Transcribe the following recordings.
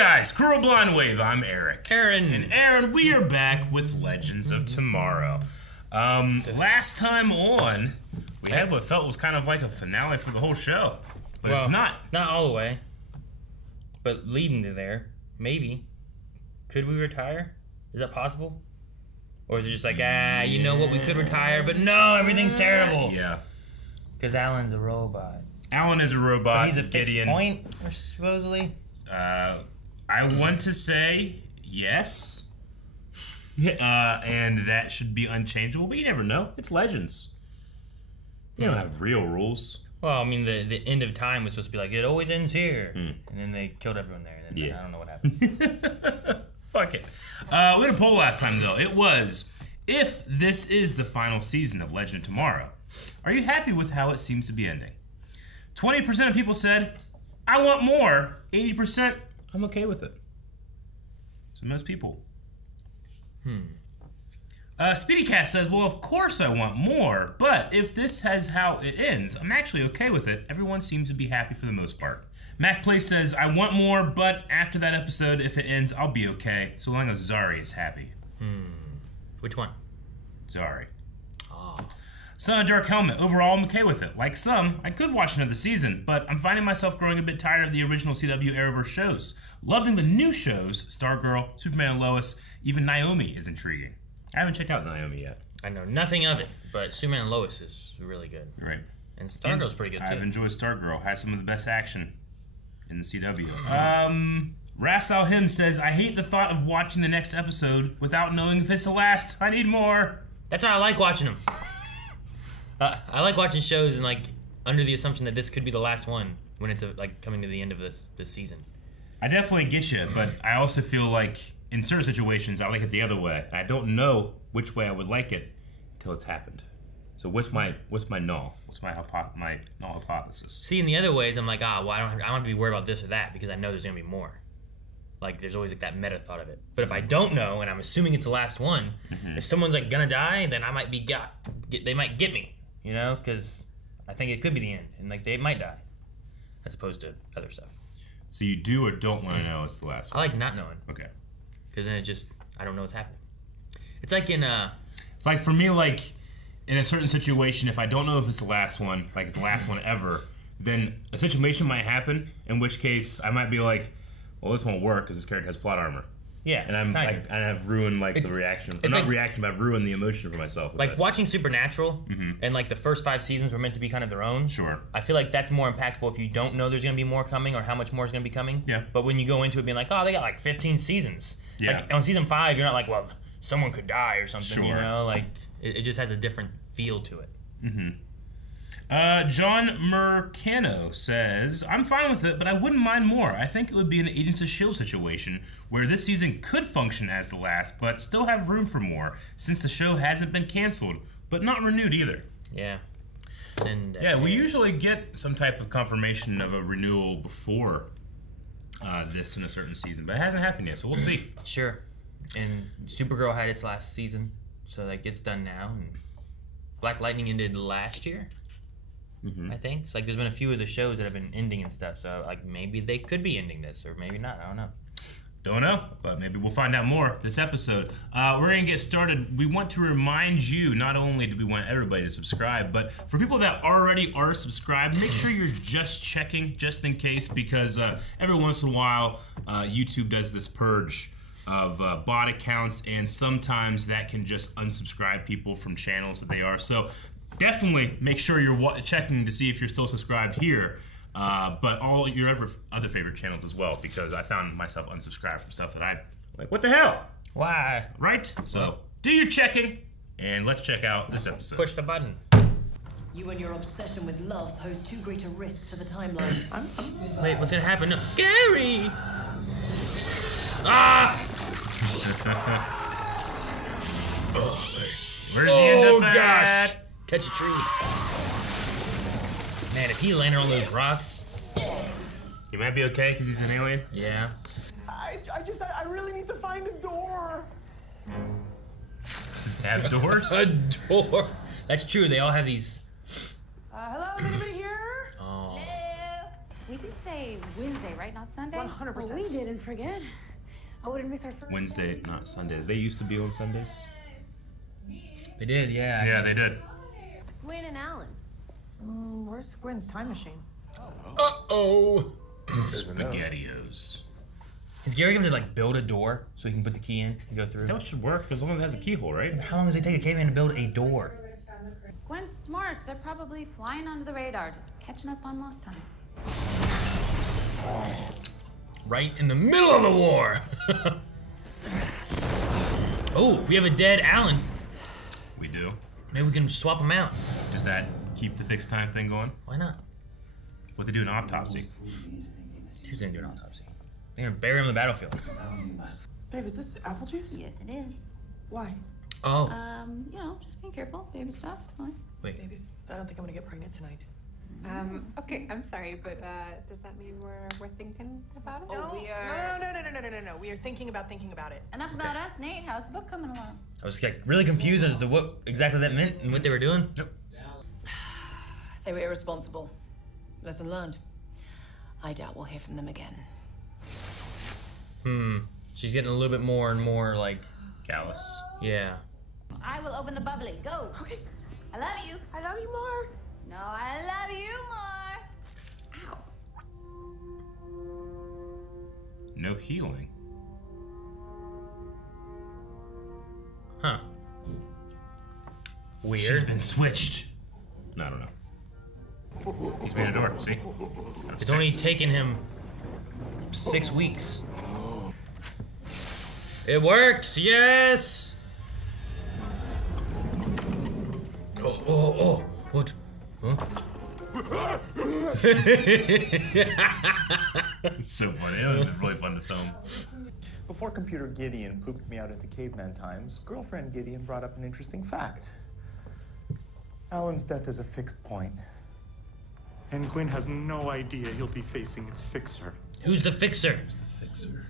guys, Cruel Blind Wave. I'm Eric. Aaron. And Aaron, we are back with Legends of Tomorrow. Last time on, we had what felt was kind of like a finale for the whole show. But it's not. Not all the way. But leading to there, maybe. Could we retire? Is that possible? Or is it just like, you know what, we could retire, but no, everything's terrible. Yeah. Because Alan's a robot. Alan is a robot. But he's a fixed point, supposedly. I want to say yes. And that should be unchangeable, but you never know. It's Legends. You don't have real rules. Well, I mean, the end of time was supposed to be like, it always ends here. And then they killed everyone there. And then I don't know what happened. Fuck it. We had a poll last time, though. It was, if this is the final season of Legend of Tomorrow, are you happy with how it seems to be ending? 20% of people said, I want more. 80%, I'm okay with it. So most people. SpeedyCast says, well, of course I want more, but if this is how it ends, I'm actually okay with it. Everyone seems to be happy for the most part. MacPlace says, I want more, but after that episode, if it ends, I'll be okay, so long as Zari is happy. Which one? Zari. Son of Dark Helmet, overall I'm okay with it. Like some, I could watch another season, but I'm finding myself growing a bit tired of the original CW Arrowverse shows. Loving the new shows, Stargirl, Superman and Lois, even Naomi is intriguing. I haven't checked out Naomi yet. I know nothing of it, but Superman and Lois is really good. Right. And Stargirl's pretty good, too. I've enjoyed Stargirl. Has some of the best action in the CW. Ras Al Him says, I hate the thought of watching the next episode without knowing if it's the last. I need more. That's why I like watching them. I like watching shows and like under the assumption that this could be the last one when it's like coming to the end of this season. I definitely get you, but I also feel like in certain situations I like it the other way. I don't know which way I would like it until it's happened. So what's my null? What's my null hypothesis? See, in the other ways, I'm like, well, I don't have to be worried about this or that because I know there's gonna be more. Like, there's always like that meta thought of it. But if I don't know and I'm assuming it's the last one, if someone's like gonna die, then I might be they might get me, you know, because I think it could be the end and like they might die, as opposed to other stuff. So you do or don't want to know it's the last one? I like not knowing. Okay. Because then I don't know what's happening. It's like in like for me, like in a certain situation, if I don't know if it's the last one, like it's the last one ever, then a situation might happen, in which case I might be like, well, this won't work because this character has plot armor. Yeah, and I've ruined like the reaction. Not like, reaction, but I've ruined the emotion for myself. Like watching Supernatural, and like the first 5 seasons were meant to be kind of their own. Sure. I feel like that's more impactful if you don't know there's going to be more coming or how much more is going to be coming. Yeah. But when you go into it being like, oh, they got like 15 seasons. Yeah. Like on season 5, you're not like, well, someone could die or something. Sure. You know, like it just has a different feel to it. John Mercano says, I'm fine with it, but I wouldn't mind more. I think it would be an Agents of S.H.I.E.L.D. situation where this season could function as the last, but still have room for more, since the show hasn't been canceled, but not renewed either. Yeah. And we usually get some type of confirmation of a renewal before this in a certain season, but it hasn't happened yet, so we'll see. Sure. And Supergirl had its last season, so like it's done now. And Black Lightning ended last year. I think. It's like there's been a few of the shows that have been ending and stuff, so like maybe they could be ending this, or maybe not. I don't know. Don't know, but maybe we'll find out more this episode. We're going to get started. We want to remind you, not only do we want everybody to subscribe, but for people that already are subscribed, make sure you're just checking, just in case, because every once in a while, YouTube does this purge of bot accounts, and sometimes that can just unsubscribe people from channels that they are. So definitely make sure you're checking to see if you're still subscribed here, but all your other favorite channels as well, because I found myself unsubscribed from stuff that I like. What the hell? Why? Right? So do your checking, and let's check out this episode. Push the button. You and your obsession with love pose too great a risk to the timeline. Wait, what's gonna happen? No. Gary! Ah! Where's the end up at? Gosh! Catch a tree. Man, if he landed on those rocks. He might be okay because he's an alien. Yeah. I really need to find a door. Have doors? A door. That's true. They all have these. Hello, is anybody here? Oh. We did say Wednesday, right? Not Sunday? 100%. Well, we didn't forget. I wouldn't miss our first Wednesday, not Sunday. They used to be on Sundays. They did, yeah. Yeah, they did. Gwen and Alan. Where's Gwen's time machine? Uh-oh. Spaghettios. Is Gary going to like build a door so he can put the key in and go through? That should work as long as it has a keyhole, right? How long does it take a caveman to build a door? Gwen's smart. They're probably flying under the radar, just catching up on lost time. Right in the middle of the war. Oh, we have a dead Alan. We do. Maybe we can swap him out. Does that keep the fixed time thing going? Why not? What they do an autopsy? Who's gonna do an autopsy? They're gonna bury him in the battlefield. Babe, is this apple juice? Yes, it is. Why? Oh. You know, just being careful. Baby stuff. Fine. Wait. Babies, I don't think I'm gonna get pregnant tonight. Okay, I'm sorry, but does that mean we're thinking about it? No, we are- no. We are thinking about it. Enough about us, Nate. How's the book coming along? I was like really confused as to what exactly that meant and what they were doing. Yep. They were irresponsible. Lesson learned. I doubt we'll hear from them again. She's getting a little bit more and more like, Callous. yeah. I will open the bubbly. Go. Okay. I love you. I love you more. No, I love you more. Ow. No healing. Huh. Weird. She's been switched. No, I don't know. He's made a door, see? It's only taken him 6 weeks. It works, yes! Oh, what? Huh? It's so funny. It was really fun to film. Before computer Gideon pooped me out into caveman times, girlfriend Gideon brought up an interesting fact. Alan's death is a fixed point. And Gwen has no idea he'll be facing its fixer. Who's the fixer? Who's the fixer?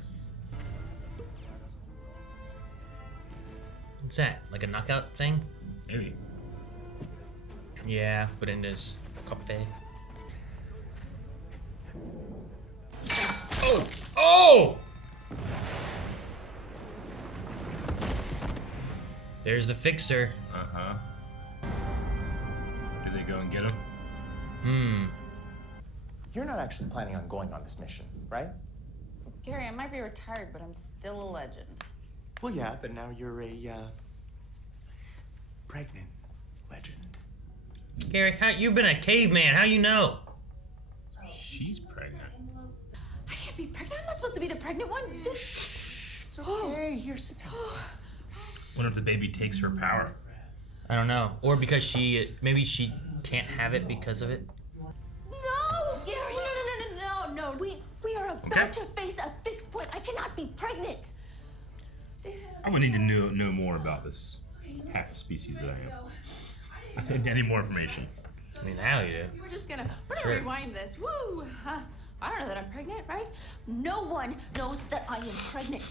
What's that? Like a knockout thing? Maybe. Yeah, but in his coffee. Oh! Oh! There's the fixer. Uh-huh. Do they go and get him? You're not actually planning on going on this mission, right? Gary, I might be retired, but I'm still a legend. Well, yeah, but now you're a, pregnant legend. Gary, you've been a caveman. How you know? She's pregnant. I can't be pregnant. I'm not supposed to be the pregnant one. It's okay. Here, sit down. Wonder if the baby takes her power. I don't know. Or because maybe she can't have it because of it. No! Gary, no. We are about Okay. to face a fixed point. I cannot be pregnant. I would need to know more about this half species that I am. I need more information. I mean, now you do. We're just gonna Sure. rewind this. Woo! I don't know that I'm pregnant, right? No one knows that I am pregnant.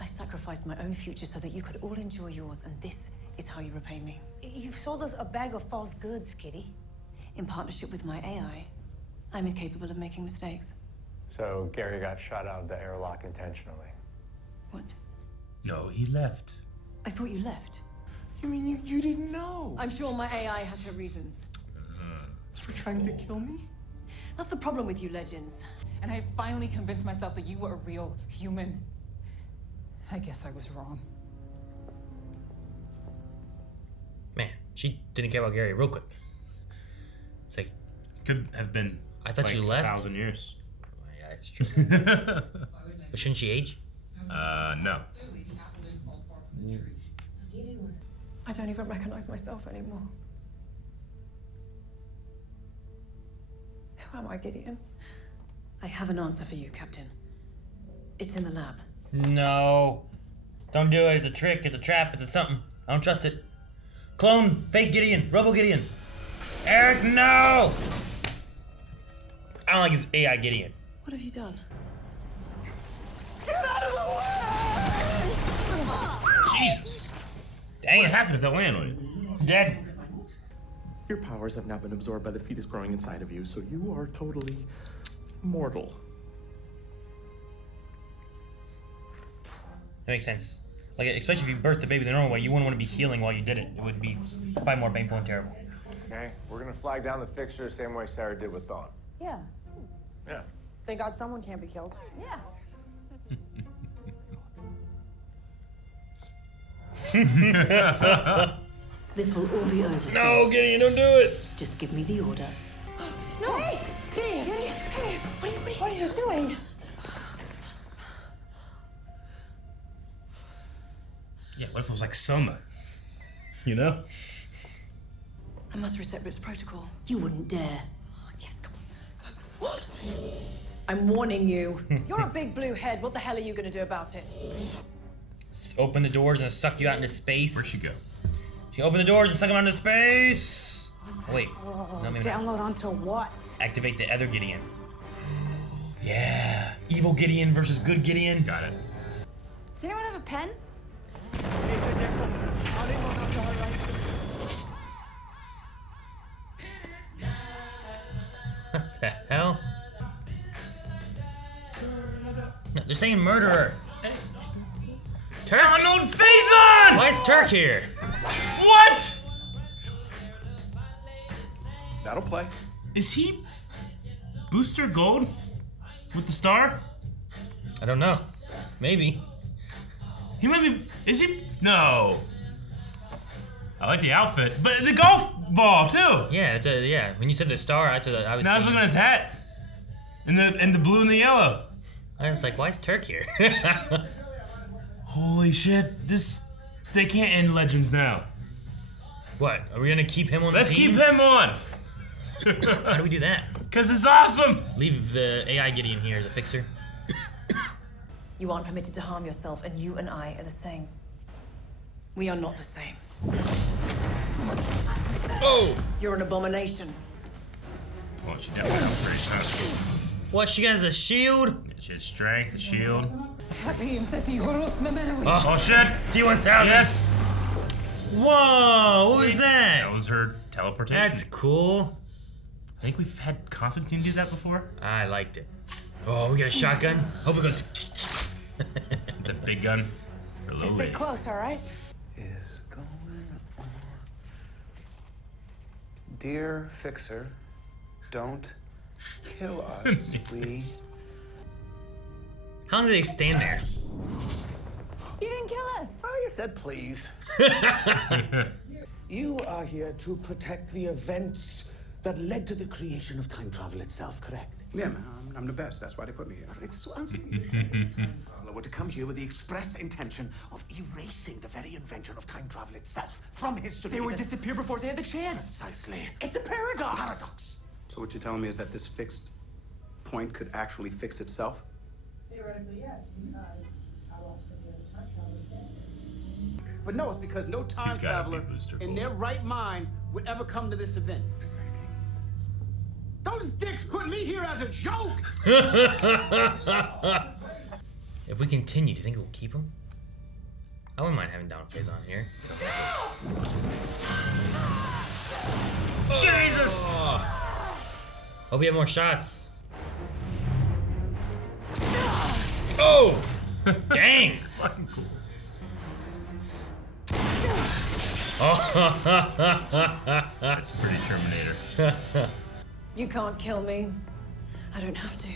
I sacrificed my own future so that you could all enjoy yours, and this is how you repay me. You've sold us a bag of false goods, Kitty. In partnership with my AI, I'm incapable of making mistakes. So Gary got shot out of the airlock intentionally. What? No, he left. I thought you left. You mean you didn't know? I'm sure my AI has her reasons. For trying to kill me? That's the problem with you legends. And I finally convinced myself that you were a real human. I guess I was wrong. Man, she didn't care about Gary real quick. It's like, Could have been. I thought like you left. 1,000 years. yeah, it's true. But shouldn't she age? No. I don't even recognize myself anymore. Who am I, Gideon? I have an answer for you, Captain. It's in the lab. No. Don't do it. It's a trick. It's a trap. It's something. I don't trust it. Clone. Fake Gideon. Robo Gideon. Eric, no! I don't like his AI Gideon. What have you done? Jesus. Dang What it. happened if that landed on you? Dead. Your powers have now been absorbed by the fetus growing inside of you, so you are totally mortal. That makes sense. Like, especially if you birthed the baby the normal way, you wouldn't want to be healing while you did it. It would be probably more painful and terrible. Okay, we're gonna flag down the fixture the same way Sarah did with Dawn. Yeah. Yeah. Thank God someone can't be killed. Yeah. This will all be over soon. No, Gideon, don't do it! Just give me the order. No! Hey! Gideon! Hey! What are you doing? Yeah, what if it was like summer? You know? I must reset Rip's protocol. You wouldn't dare. Yes, come on. I'm warning you. You're a big blue head. What the hell are you gonna do about it? Open the doors and suck you out into space. Where'd she go? She opened the doors and suck him out into space. Wait. No, maybe not. Download onto what? Activate the other Gideon. Yeah. Evil Gideon versus good Gideon. Got it. Does anyone have a pen? What the hell? No, they're saying murderer. Turk? Arnold Faison! Why is Turk here? What? That'll play. Is he Booster Gold with the star? I don't know. Maybe. He might be. Is he? No. I like the outfit, but the golf ball too. Yeah, it's a yeah. When you said the star, I was. Now I was looking at his hat, and the blue and the yellow. I was like, why is Turk here? Holy shit! They can't end Legends now. What? Are we gonna keep him on Let's the team? keep him on. How do we do that? Cause it's awesome. Leave the AI Gideon here as a fixer. You aren't permitted to harm yourself, and you and I are the same. We are not the same. Oh! You're an abomination. Well, she definitely upgrades, huh? What? She has a shield? She has strength, the shield. Oh shit! T-1000. Yes. Whoa! What was that? That was her teleportation. That's cool. I think we've had Constantine do that before. I liked it. Oh, we got a shotgun. Hope it goes. It's a big gun for a little Just stay lady. close, all right? Is going on. Dear Fixer, don't kill us, please. How long do they stand there? You didn't kill us. Oh, you said please. You are here to protect the events that led to the creation of time travel itself, correct? Yeah, man, I'm the best. That's why they put me here. It's so I were to come here with the express intention of erasing the very invention of time travel itself from history. They would disappear before they had the chance. Precisely. It's a paradox. Paradox. So what you're telling me is that this fixed point could actually fix itself? Theoretically, yes, because how else would the other time travelers get? But no, it's because no time He's gotta be traveler Booster in Gold. their right mind would ever come to this event. Precisely. Those dicks put me here as a joke! If we continue, do you think it will keep him? I wouldn't mind having Donald Faison here. Jesus! Hope we have more shots. Oh! Dang! Fucking cool. That's pretty Terminator. You can't kill me. I don't have to.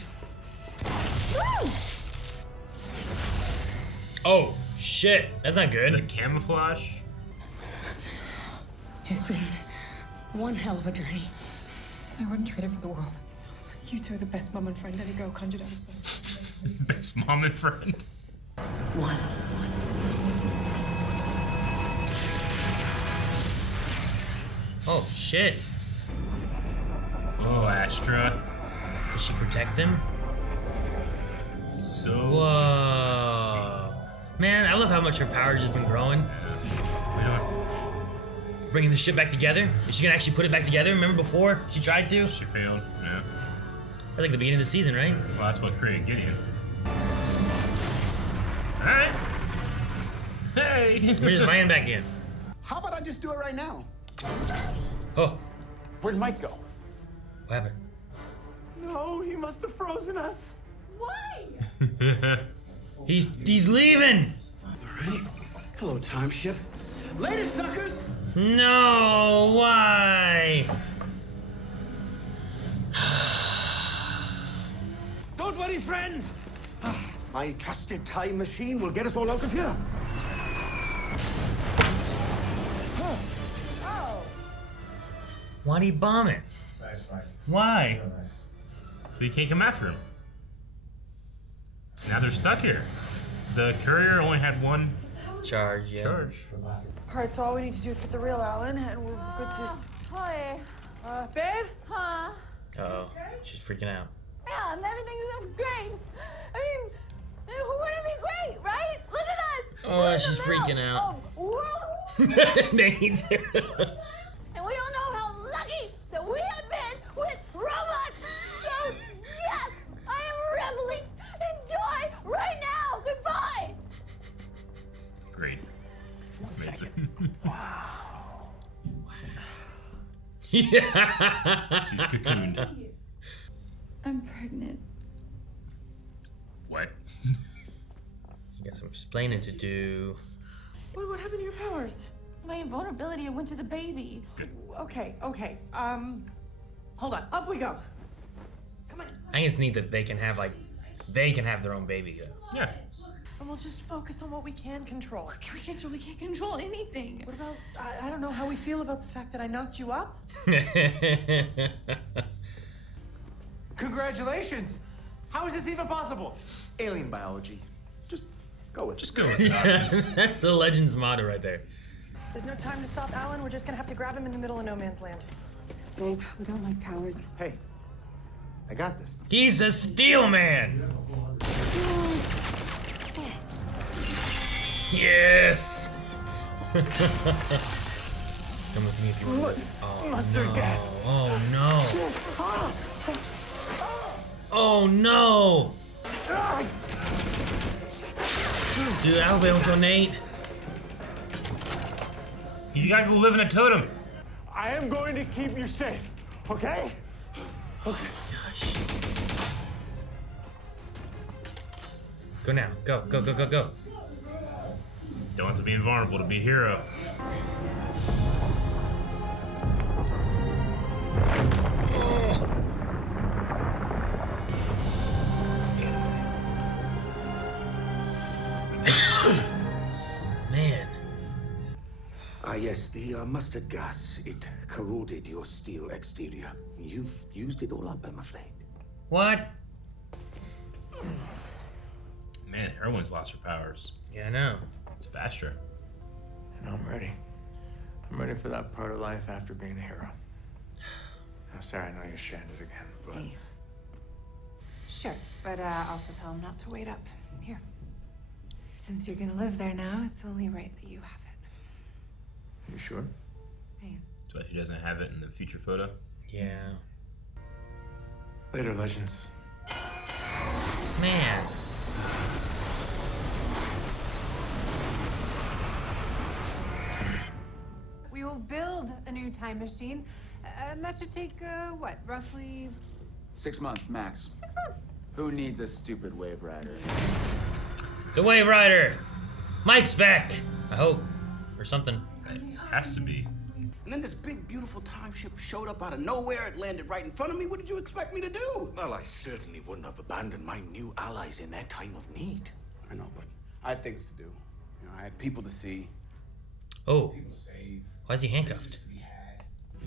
Oh, shit. That's not good. The camouflage. It's been one hell of a journey. I wouldn't trade it for the world. You two are the best mom and friend any girl conjured out of sight. Best mom and friend. One. Oh, shit. Oh, Astra. Did she protect them? So. Whoa. Man, I love how much her power's just been growing. Yeah. We don't. Bringing the ship back together? Is she gonna actually put it back together? Remember before? She tried to? She failed. Yeah. That's like the beginning of the season, right? Well, that's what created Gideon. Alright. Hey! We're just laying back in. How about I just do it right now? Oh. Where'd Mike go? What happened? No, he must have frozen us. Why? He's leaving. Hello, time ship. Later, suckers. No, why? Don't worry, friends. My trusted time machine will get us all out of here. Why'd he bomb it? Why? But you can't come after him. Now they're stuck here. The courier only had one charge. Charge. Alright, so all we need to do is get the real Alan, and we're good to... Hi. Babe? Huh? Uh-oh. She's freaking out. Yeah, everything's great. I mean, wouldn't it be great, right? Look at us. Oh, she's freaking out. Nate. And we all know how lucky that we have been with robots. So, yes, I am reveling in joy right now. Goodbye. Great. Amazing. Yeah. She's cocooned. I'm pregnant. What? You got some explaining to do. What happened to your powers? My invulnerability went to the baby. Okay. Hold on. Up we go. I think it's neat that they can have their own baby though. Yeah. And we'll just focus on what we can control. We can't control anything. What about, I don't know how we feel about the fact that I knocked you up? Congratulations. How is this even possible? Alien biology. Just go with it. Just go with it. That's the Legends motto right there. There's no time to stop Alan. We're just gonna have to grab him in the middle of no man's land. Babe, without my powers. Hey, I got this. He's a steel man. Yes. Come with me if you want. Oh, Mustard no. gas. Oh no. Oh no. Dude, I hope they don't kill Nate. He's gotta go live in a totem. I am going to keep you safe, okay? Okay. Gosh. Go now. Go. Don't have to be invulnerable to be a hero. Man. Yes, the mustard gas. It corroded your steel exterior. You've used it all up, I'm afraid. What? Man, everyone's lost her powers. Yeah, I know. Sebastian. And I'm ready. I'm ready for that part of life after being a hero. I'm sorry, I know you're stranded again, but... Hey. Sure, but also tell him not to wait up. Here. Since you're gonna live there now, it's only right that you have it. You sure? Hey. So she doesn't have it in the future photo? Yeah. Later, Legends. Man. We will build a new time machine, and that should take, what, roughly 6 months, max. 6 months? Who needs a stupid wave rider? The Wave Rider! Mike's back! I hope. Or something. It has to be. And then this big, beautiful time ship showed up out of nowhere. It landed right in front of me. What did you expect me to do? Well, I certainly wouldn't have abandoned my new allies in their time of need. I know, but I had things to do. You know, I had people to see. Oh. People saved. Why is he handcuffed?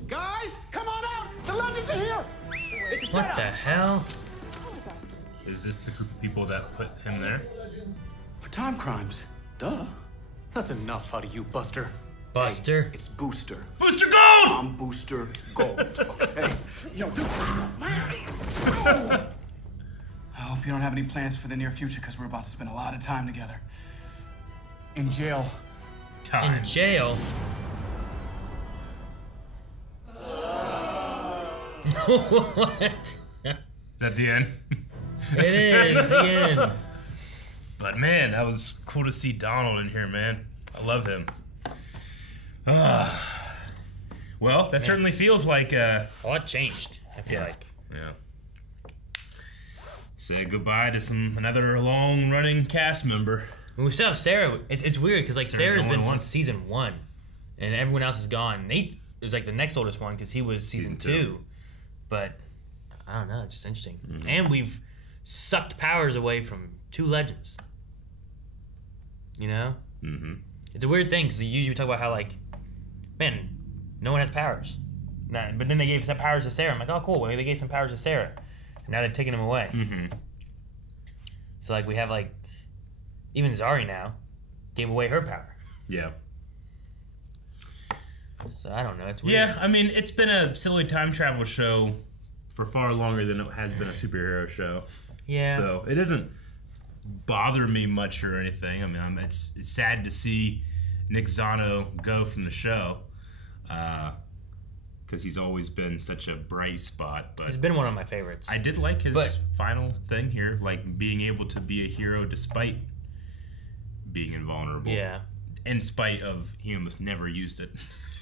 Guys, come on out! The Legends are here! It's a What setup. the hell? Is this the group of people that put him there? For time crimes. Duh. That's enough out of you, Buster. Buster? Hey, it's Booster. Booster Gold! I'm Booster Gold, okay? Yo, dude. I hope you don't have any plans for the near future, because we're about to spend a lot of time together. In jail. Time. In jail? What? Is that the end? It is the end. But man, that was cool to see Donald in here, man. I love him. Well, that certainly feels like a lot changed. I feel like. Yeah. Say goodbye to another long-running cast member. When we still have Sarah, it's weird because like Sarah's been since season 1, and everyone else is gone. Nate was like the next oldest one because he was season 2. But I don't know. It's just interesting. Mm-hmm. And we've sucked powers away from 2 legends. You know? Mm-hmm. It's a weird thing because usually we talk about how like, man, no one has powers. Nah, but then they gave some powers to Sarah. I'm like, oh, cool. Well, they gave some powers to Sarah. And now they've taken them away. Mm-hmm. So like we have like, even Zari now gave away her power. Yeah. So I don't know. It's weird. Yeah, I mean, it's been a silly time travel show for far longer than it has been a superhero show. Yeah. So it doesn't bother me much or anything. I mean, it's sad to see Nick Zano go from the show because he's always been such a bright spot. But he's been one of my favorites. I did like his final thing here, like being able to be a hero despite being invulnerable. Yeah. In spite of he almost never used it.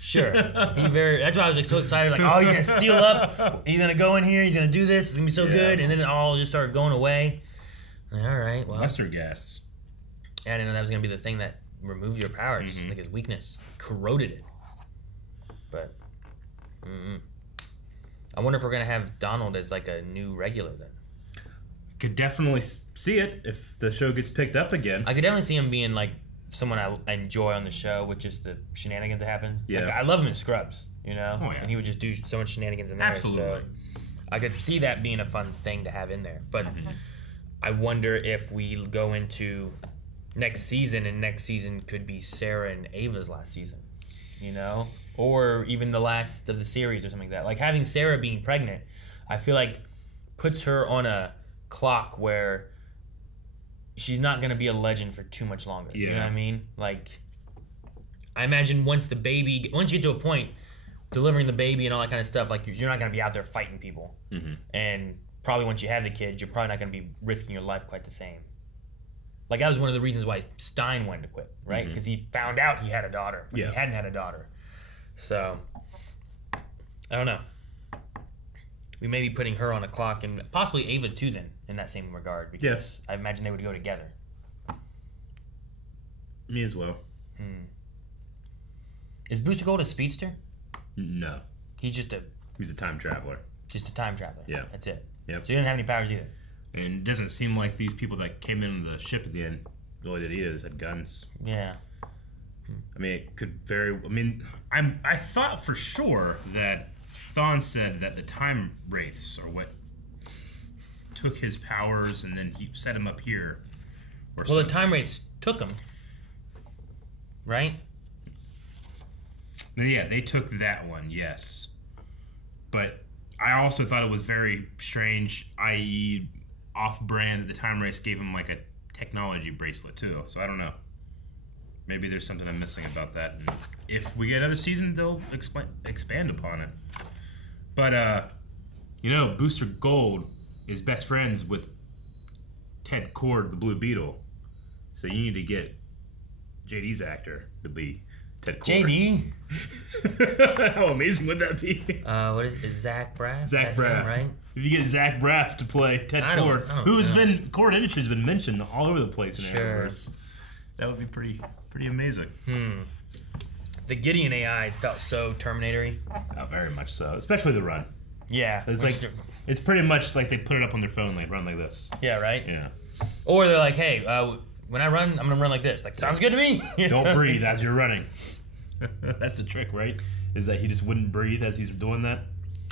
Sure. That's why I was like so excited. Like, oh, he's gonna steal up. He's gonna go in here. He's gonna do this. It's gonna be so good. And then it all just started going away. Like, all right. Well. Mustard gas. Yeah, I didn't know that was gonna be the thing that removed your powers, like his weakness, corroded it. But I wonder if we're gonna have Donald as like a new regular then. Could definitely see it if the show gets picked up again. I could definitely see him being like someone I enjoy on the show with just the shenanigans that happen. Yeah. Like, I love him in Scrubs, you know? Oh, yeah. And he would just do so much shenanigans in there. Absolutely. So I could see that being a fun thing to have in there. But I wonder if we go into next season, and next season could be Sarah and Ava's last season, you know? Or even the last of the series or something like that. Like, having Sarah being pregnant, I feel like puts her on a clock where she's not going to be a legend for too much longer. Yeah. You know what I mean? Like, I imagine once you get to a point, delivering the baby and all that kind of stuff, like, you're not going to be out there fighting people. Mm-hmm. And probably once you have the kids, you're probably not going to be risking your life quite the same. Like, that was one of the reasons why Stein wanted to quit, right? Because he found out he had a daughter. He hadn't had a daughter. So, I don't know. We may be putting her on a clock, and possibly Ava too then, in that same regard. Because I imagine they would go together. Me as well. Is Booster Gold a speedster? No. He's a time traveler. Just a time traveler. Yeah. That's it. Yep. So he didn't have any powers either. And it doesn't seem like these people that came in the ship at the end really did either. They had guns. Yeah. I mean, it could I thought for sure that Thawne said that the time wraiths are what took his powers and then he set him up here. Well, the time wraiths took him, right? Yeah, they took that one, yes. But I also thought it was very strange, i.e., off-brand, that the time wraiths gave him like a technology bracelet too. So I don't know. Maybe there's something I'm missing about that. And if we get another season, they'll expand upon it. But, Booster Gold is best friends with Ted Kord, the Blue Beetle. So you need to get JD's actor to be Ted Kord. JD? How amazing would that be? What is it? Zach Braff? Zach Braff. Right? If you get Zach Braff to play Ted Kord, Kord Industries has been mentioned all over the place in the universe. That would be pretty amazing. The Gideon AI felt so Terminator-y. Oh, very much so. Especially the run. Yeah. It's pretty much like they put it up on their phone, like run like this. Yeah, right? Yeah. Or they're like, hey, when I run, I'm going to run like this. Like, sounds good to me. Don't breathe as you're running. That's the trick, right? Is that he just wouldn't breathe as he's doing that?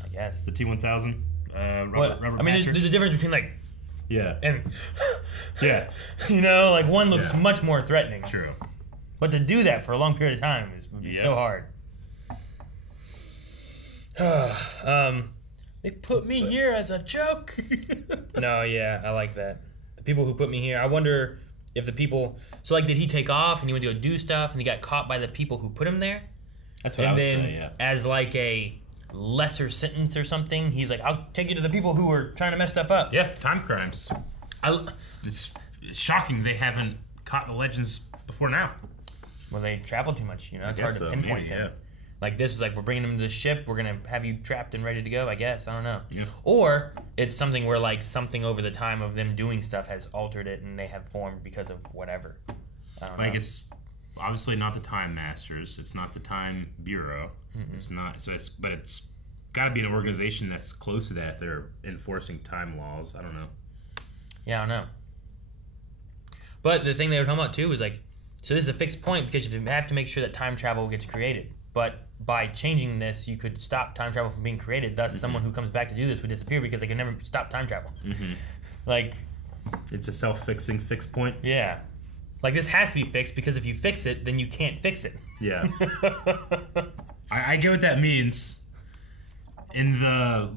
I guess. The T-1000? I mean, there's a difference between like... Yeah. And... yeah. Like one looks much more threatening. True. But to do that for a long period of time would be so hard. They put me here as a joke. No, yeah, I like that. The people who put me here, I wonder if the people... So, like, did he take off and he went to go do stuff and he got caught by the people who put him there? That's what I would say, yeah. As, like, a lesser sentence or something, he's like, I'll take you to the people who were trying to mess stuff up. Yeah, time crimes. It's shocking they haven't caught the legends before now. Well, they travel too much, It's hard to pinpoint them. Like this is like we're bringing them to the ship. We're gonna have you trapped and ready to go. I guess I don't know. Yeah. Or it's something where like something over the time of them doing stuff has altered it, and they have formed because of whatever. I don't know. It's obviously not the Time Masters. It's not the Time Bureau. It's not. So but it's got to be an organization that's close to that if they're enforcing time laws. I don't know. Yeah, I don't know. But the thing they were talking about too was like, so this is a fixed point because you have to make sure that time travel gets created. But by changing this, you could stop time travel from being created. Thus, someone who comes back to do this would disappear because they can never stop time travel. Like, it's a self-fixing fixed point. Yeah. Like, this has to be fixed because if you fix it, then you can't fix it. Yeah. I get what that means. In the,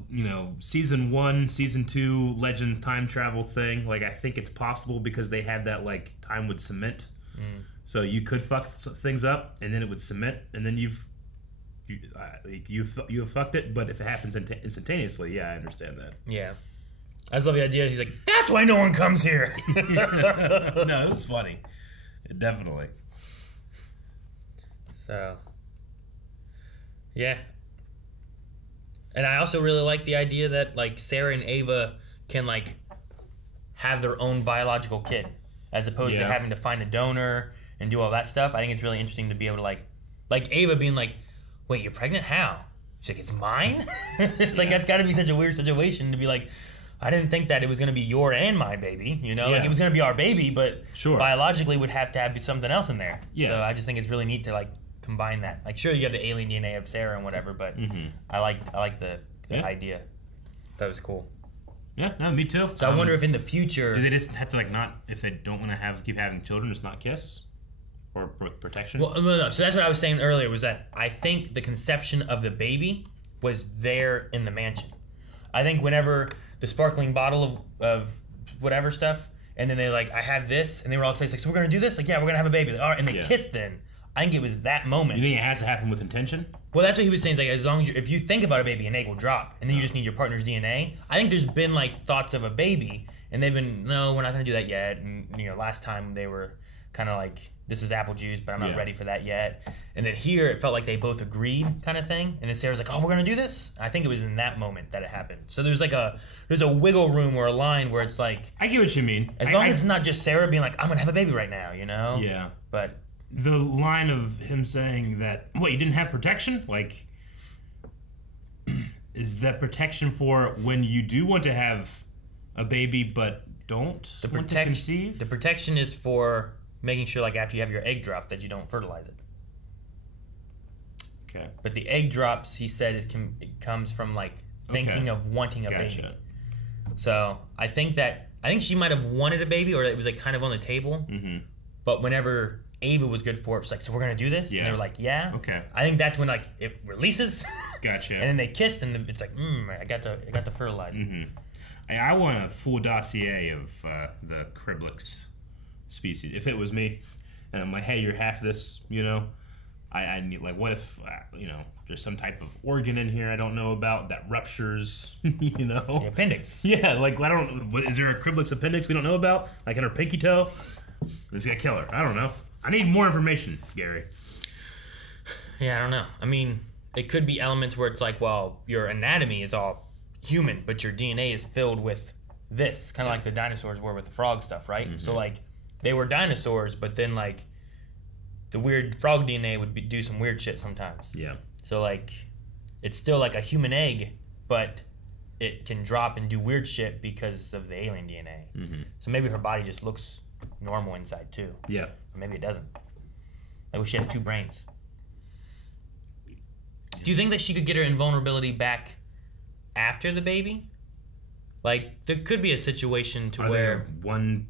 season 1, season 2 Legends time travel thing, like, I think it's possible because they had that, like, time would cement. So you could fuck things up, and then it would cement, and then you've fucked it. But if it happens instantaneously, yeah, I understand that. Yeah, I just love the idea. He's like, that's why no one comes here. No, it was funny, definitely. So, yeah, and I also really like the idea that like Sarah and Ava can like have their own biological kid, as opposed to having to find a donor and do all that stuff. I think it's really interesting to be able to like Ava being like, wait, you're pregnant? How? She's like, it's mine? It's like, that's got to be such a weird situation to be like, I didn't think that it was going to be your and my baby, Like it was going to be our baby, but biologically would have to have something else in there. Yeah. So I just think it's really neat to like combine that. Like, sure, you have the alien DNA of Sarah and whatever, but I like the idea. That was cool. Yeah, no, me too. So I wonder if in the future, do they just have to like not, if they don't want to keep having children, just not kiss, or with protection? Well, no. So that's what I was saying earlier. Was that I think the conception of the baby was there in the mansion. I think whenever the sparkling bottle of whatever stuff, and then they like, I have this, and they were all excited, like, so we're gonna do this, like, yeah, we're gonna have a baby, like, all right, and they kissed. Then I think it was that moment. You think it has to happen with intention? Well, that's what he was saying. Is like, as long as if you think about a baby, an egg will drop, and then you just need your partner's DNA. I think there's been like thoughts of a baby, and they've been, no, we're not going to do that yet. And last time they were kind of like, this is apple juice, but I'm not ready for that yet. And then here, it felt like they both agreed, kind of thing. And then Sarah's like, oh, we're going to do this. I think it was in that moment that it happened. So there's a wiggle room or a line where it's like, I get what you mean. As long as it's not just Sarah being like, I'm going to have a baby right now, Yeah. But the line of him saying that, what, you didn't have protection? Like, is that protection for when you do want to have a baby but don't want to conceive? The protection is for making sure, like, after you have your egg drop, that you don't fertilize it. Okay. But the egg drops, he said, it comes from, like, thinking of wanting a baby. So I think she might have wanted a baby, or it was, like, kind of on the table. But whenever Ava was good for it, it's like, so we're going to do this? Yeah. And they were like, yeah. Okay. I think that's when, like, it releases. Gotcha. And then they kissed, and it's like, I got to fertilize. I want a full dossier of the Kriblix species. If it was me, and I'm like, hey, you're half this, I need, like, what if, there's some type of organ in here I don't know about that ruptures, The appendix. Yeah, like, is there a Kriblix appendix we don't know about? Like in her pinky toe? Let's get kill her. I don't know. I need more information, Gary. Yeah, I don't know. I mean, it could be elements where it's like, well, your anatomy is all human, but your DNA is filled with this. Kind of like the dinosaurs were with the frog stuff, right? So, like, they were dinosaurs, but then, like, the weird frog DNA would do some weird shit sometimes. Yeah. So, like, it's still like a human egg, but it can drop and do weird shit because of the alien DNA. So maybe her body just looks normal inside too. Yeah. Or maybe it doesn't. Like, she has 2 brains. Do you think that she could get her invulnerability back after the baby? Like, there could be a situation to where there one,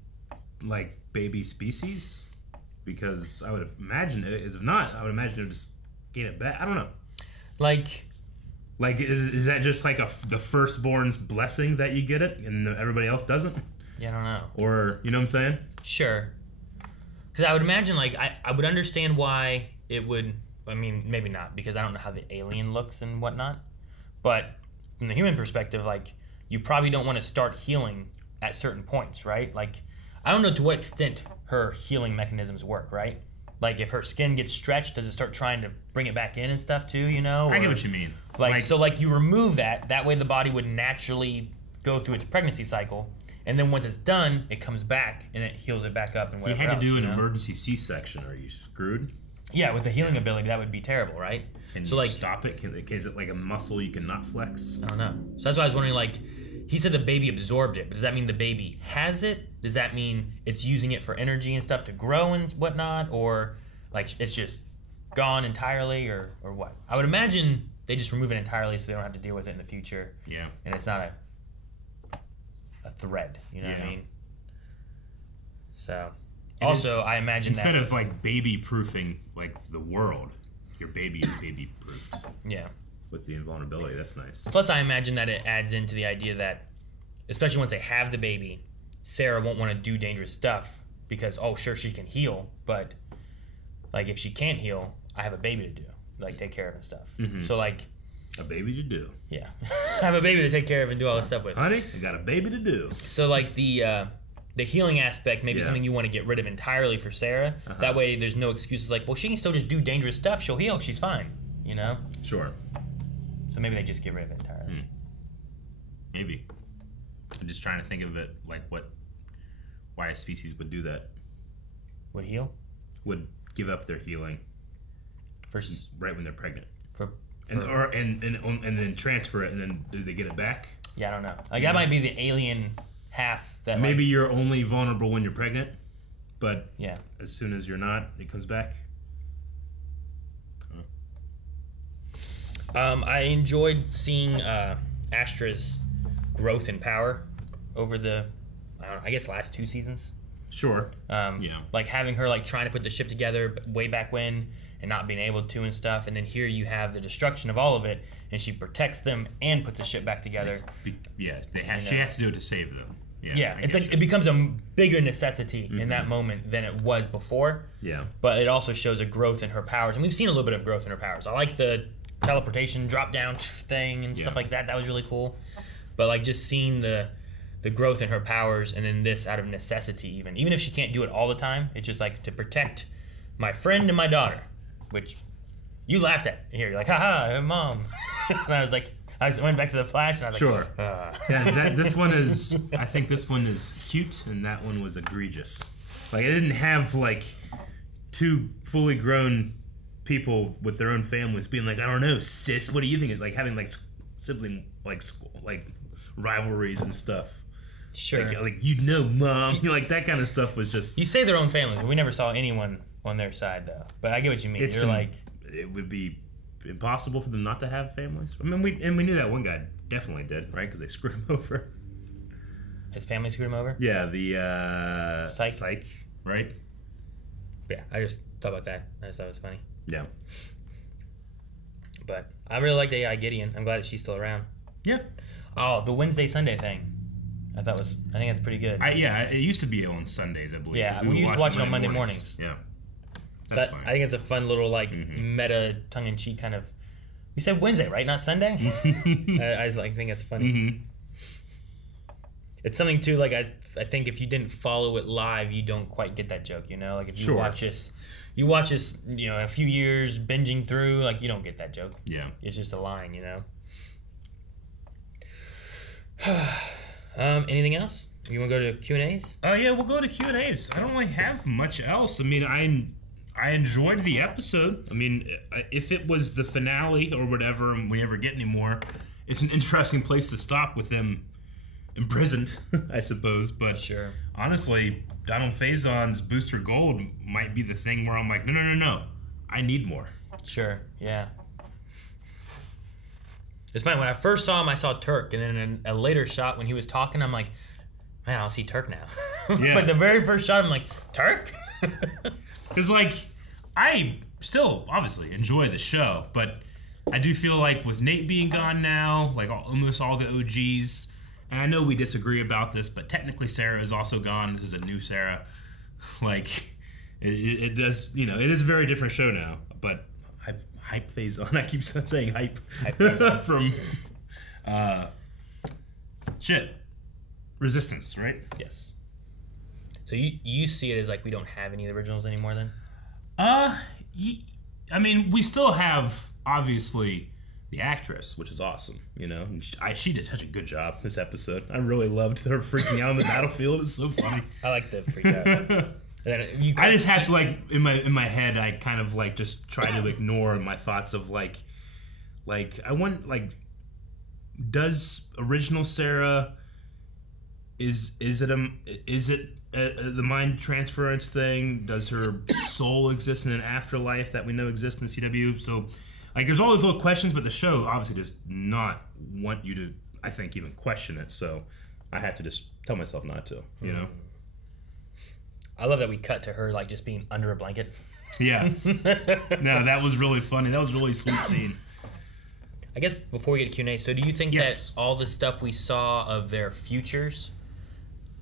like, baby species? Because I would imagine, if not, I would imagine it would just gain it back. I don't know. Like, is that just like the firstborn's blessing that you get it and everybody else doesn't? Yeah, I don't know. Or, you know what I'm saying? Sure. Because I would imagine, like, I would understand why it would, I mean, maybe not, because I don't know how the alien looks and whatnot. But from the human perspective, like, you probably don't want to start healing at certain points, right? Like, I don't know to what extent her healing mechanisms work, right? Like if her skin gets stretched, does it start trying to bring it back in and stuff too? You know? I get what you mean. Like so, like you remove that. That way, the body would naturally go through its pregnancy cycle, and then once it's done, it comes back and it heals it back up. And if you had to do an emergency C-section, are you screwed? Yeah, with the healing ability, that would be terrible, right? Can so you like stop it? Is it like a muscle you cannot flex? I don't know. So that's why I was wondering. Like, he said the baby absorbed it, but does that mean the baby has it? Does that mean it's using it for energy and stuff to grow and whatnot, or like it's just gone entirely, or what? I would imagine they just remove it entirely so they don't have to deal with it in the future. Yeah. And it's not a thread, you know what I mean? So, also, I imagine instead of like baby proofing like the world, your baby is baby proofed. Yeah. With the invulnerability, that's nice. Plus, I imagine that it adds into the idea that, especially once they have the baby, Sarah won't want to do dangerous stuff because, oh, sure, she can heal, but like if she can't heal, I have a baby to do, like take care of and stuff. Mm-hmm. So like a baby to do. Yeah, I have a baby to take care of and do all this stuff with. Honey, I got a baby to do. So like the healing aspect may be something you want to get rid of entirely for Sarah. That way, there's no excuses like, well, she can still just do dangerous stuff. She'll heal. She's fine. You know. Sure. So maybe they just get rid of it entirely. Maybe. I'm just trying to think of it like why a species would do that. Would heal? Would give up their healing. Right when they're pregnant. And then transfer it, and then do they get it back? Yeah, I don't know. Like that might be the alien half. That maybe you're only vulnerable when you're pregnant, but yeah, as soon as you're not, it comes back. I enjoyed seeing Astra's growth in power over the, I guess, last 2 seasons. Sure. Yeah. Like having her like trying to put the ship together way back when and not being able to and stuff, and then here you have the destruction of all of it, and she protects them and puts the ship back together. Yeah, she has to do it to save them. Yeah, it's like it becomes a bigger necessity in that moment than it was before. Yeah. But it also shows a growth in her powers, and we've seen a little bit of growth in her powers. I like the teleportation drop down thing and stuff like that. That was really cool. But like just seeing the growth in her powers, and then this out of necessity, even if she can't do it all the time, it's just like to protect my friend and my daughter, which you laughed at here. You're like, haha, mom. And I was like, I went back to the Flash, and I was like, yeah, this one is, I think this one is cute, and that one was egregious. Like, I didn't have like 2 fully grown people with their own families being like, I don't know, sis, what do you think? Like having like sibling like rivalries and stuff. Sure. Like mom. Like that kind of stuff was just. You say their own families, but we never saw anyone on their side though. But I get what you mean. You're like, it would be impossible for them not to have families. I mean, we knew that one guy definitely did, right? Because they screwed him over. His family screwed him over. Yeah, the psych, right? Yeah, I just thought about that. I just thought it was funny. Yeah. But I really liked AI Gideon. I'm glad that she's still around. Yeah. Oh, the Wednesday Sunday thing. I think that's pretty good. It used to be on Sundays, I believe. Yeah, we used to watch it on Monday mornings. Yeah. That's fine. I think it's a fun little meta tongue-in-cheek kind of. We said Wednesday, right? Not Sunday. I think it's funny. Mm-hmm. It's something too. Like I think if you didn't follow it live, you don't quite get that joke. You know, like if you watch this, a few years binging through, like you don't get that joke. Yeah, it's just a line. You know. Anything else? You want to go to Q&As? Yeah, we'll go to Q&As. I don't really have much else. I mean, I enjoyed the episode. I mean, if it was the finale or whatever, and we never get any more, it's an interesting place to stop with them imprisoned, I suppose. But sure. Honestly, Donald Faison's Booster Gold might be the thing where I'm like, no. I need more. Sure, yeah. It's funny, when I first saw him, I saw Turk, and then in a later shot when he was talking, I'm like, man, I'll see Turk now. Yeah. But the very first shot, I'm like, Turk? Because, like, I still, obviously, enjoy the show, but I do feel like with Nate being gone now, like almost all the OGs, and I know we disagree about this, but technically Sarah is also gone. This is a new Sarah. Like, it does, it is a very different show now, but hype phase on. I keep saying hype. From Resistance, right? Yes. So you see it as like we don't have any of the originals anymore then? I mean, we still have, obviously, the actress, which is awesome, you know? And she did such a good job this episode. I really loved her freaking out on the battlefield. It's so funny. I like the freak out. I just had to, like, in my head, I kind of, like, just try to ignore my thoughts of, like, I want, like, does original Sarah, is it the mind transference thing? Does her soul exist in an afterlife that we know exists in CW? So, like, there's all these little questions, but the show obviously does not want you to, I think, even question it. So I have to just tell myself not to, you know? I love that we cut to her, like, just being under a blanket. Yeah. No, that was really funny. That was a really sweet scene. I guess before we get to Q&A, so do you think Yes. that all the stuff we saw of their futures,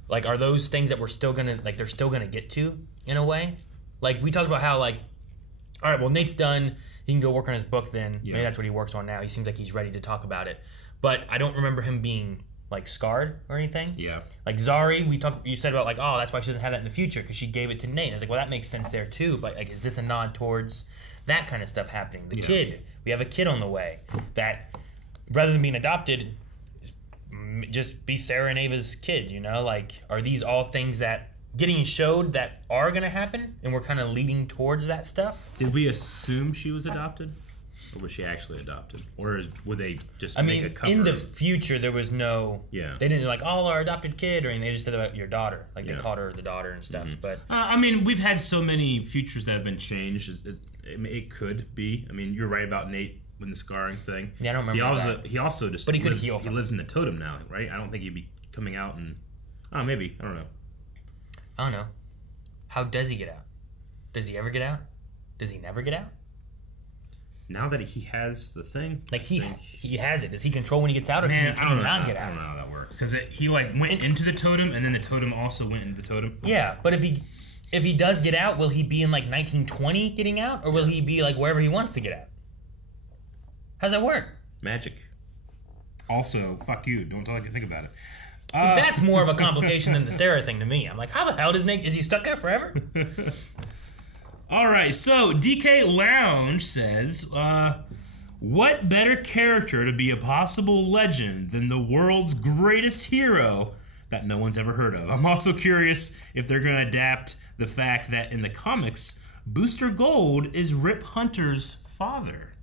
like, are those things that we're still gonna, like, they're still gonna get to, in a way? Like, we talked about how, like, all right, well, Nate's done. He can go work on his book then. Yeah. Maybe that's what he works on now. He seems like he's ready to talk about it. But I don't remember him being, like, scarred or anything. Yeah. Like, Zari, you said about, like, oh, that's why she doesn't have that in the future, because she gave it to Nate. And I was like, well, that makes sense there, too. But, like, is this a nod towards that kind of stuff happening? The kid. We have a kid on the way that, rather than being adopted, just be Sarah and Ava's kid, you know? Like, are these all things that getting showed that are going to happen, and we're kind of leading towards that stuff? Did we assume she was adopted? Or was she actually adopted? Or would they just make a cover? In the future, there was no... Yeah. They didn't, like, oh, our adopted kid, or anything. They just said about your daughter. Like, they called her the daughter and stuff, but... I mean, we've had so many futures that have been changed. It could be. I mean, you're right about Nate with the scarring thing. Yeah, I don't remember that. He also just But he could lives, heal he from lives in the totem now, right? I don't think he'd be coming out and... Oh, maybe. I don't know. I don't know. How does he get out? Does he ever get out? Does he never get out? Now that he has the thing, like he has it. Does he control when he gets out, or can he not get out? I don't know how that works because he like went into the totem, and then the totem also went into the totem. Yeah, but if he does get out, will he be in like 1920 getting out, or will he be like wherever he wants to get out? How's that work? Magic. Also, fuck you. Don't tell me to think about it. So that's more of a complication than the Sarah thing to me. I'm like, how the hell is he stuck there forever? All right, so DK Lounge says, what better character to be a possible legend than the world's greatest hero that no one's ever heard of? I'm also curious if they're going to adapt the fact that in the comics, Booster Gold is Rip Hunter's father.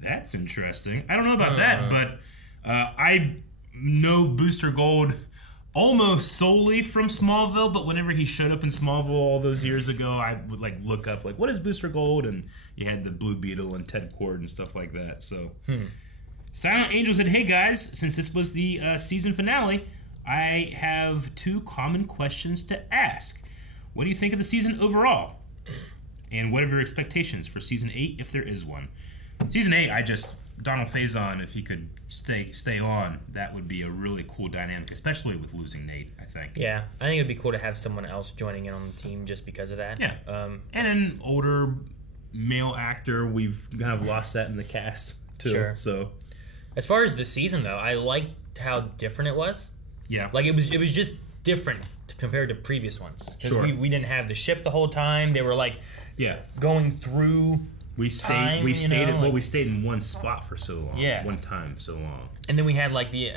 That's interesting. I don't know about that, but I know Booster Gold almost solely from Smallville, but whenever he showed up in Smallville all those years ago, I would like look up like, what is Booster Gold? And you had the Blue Beetle and Ted Kord and stuff like that. So Silent Angel said, hey guys, since this was the season finale, I have 2 common questions to ask. What do you think of the season overall? And what are your expectations for season 8 if there is one? Season 8, Donald Faison, if he could stay on, that would be a really cool dynamic, especially with losing Nate, I think. Yeah, I think it'd be cool to have someone else joining in on the team just because of that. Yeah. And an older male actor, we've kind of lost that in the cast, too. Sure. So, as far as the season, though, I liked how different it was. Yeah. Like, it was just different compared to previous ones. Because we didn't have the ship the whole time. They were, like, going through... We stayed in one spot for so long. Yeah. One time so long. And then we had like the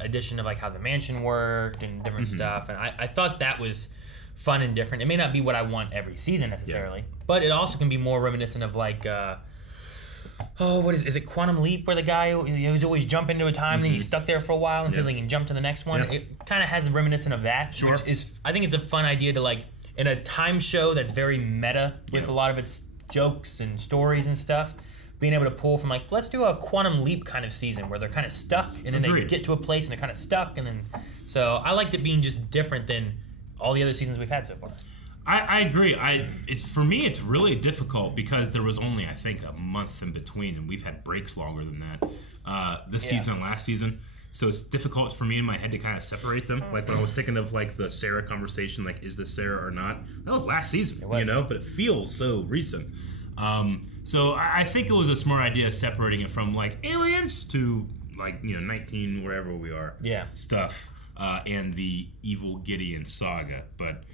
addition of like how the mansion worked and different stuff. And I thought that was fun and different. It may not be what I want every season necessarily, but it also can be more reminiscent of like what is it Quantum Leap, where the guy who's always jump into a time and then he's stuck there for a while until he can jump to the next one. It kind of has a reminiscent of that, which is, I think it's a fun idea to like in a time show that's very meta with a lot of its jokes and stories and stuff, being able to pull from like, let's do a Quantum Leap kind of season where they're kind of stuck and then they get to a place and they're kind of stuck, and then so I liked it being just different than all the other seasons we've had so far. I agree. For me it's really difficult because there was only I think a month in between, and we've had breaks longer than that this season and last season. So it's difficult for me in my head to kind of separate them. Like when I was thinking of like the Sarah conversation, like is this Sarah or not? That was last season, you know, but it feels so recent. So I think it was a smart idea separating it from like aliens to like 19 wherever we are, stuff, and the evil Gideon saga. But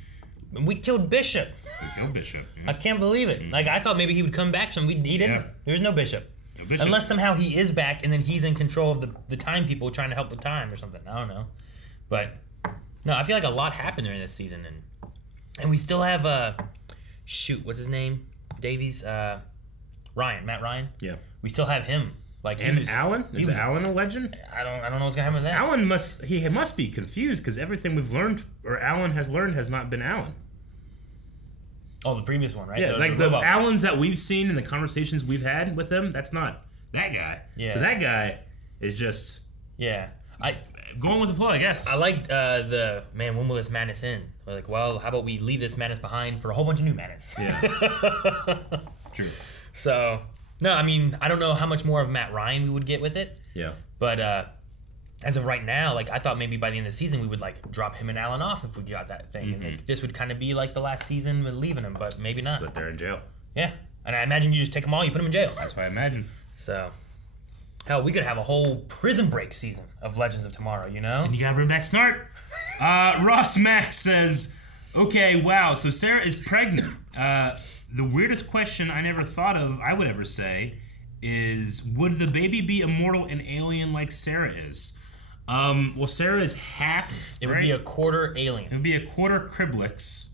We killed Bishop. We killed Bishop. I can't believe it. Like, I thought maybe he would come back. He didn't. Yeah. There's no Bishop. No Bishop. Unless somehow he is back and then he's in control of the time people trying to help with time or something. I don't know. But, no, I feel like a lot happened during this season. And we still have, shoot, what's his name? Davies? Ryan. Matt Ryan? Yeah. We still have him. Like, Alan? Is Alan a legend? I don't know what's gonna happen with that. Alan must be confused because everything we've learned or Alan has learned has not been Alan. Oh, the previous one, right? Yeah, the Allens that we've seen in the conversations we've had with him, that's not that guy. Yeah. So that guy is just going with the flow, I guess. I liked the when will this madness end? We're like, well, how about we leave this madness behind for a whole bunch of new madness? Yeah. True. So, no, I mean, I don't know how much more of Matt Ryan we would get with it. Yeah. But as of right now, like, I thought maybe by the end of the season we would, like, drop him and Alan off if we got that thing. And like, this would kind of be like the last season with leaving him, but maybe not. But they're in jail. Yeah. And I imagine you just take them all, you put them in jail. That's what I imagine. So, hell, we could have a whole Prison Break season of Legends of Tomorrow, you know? And you gotta bring back Snart. Ross Max says, okay, wow, so Sarah is pregnant. The weirdest question I never thought of, I would ever say, is would the baby be immortal and alien like Sarah is? Well, Sarah is half. It would be a quarter alien. It would be a quarter Kriblix.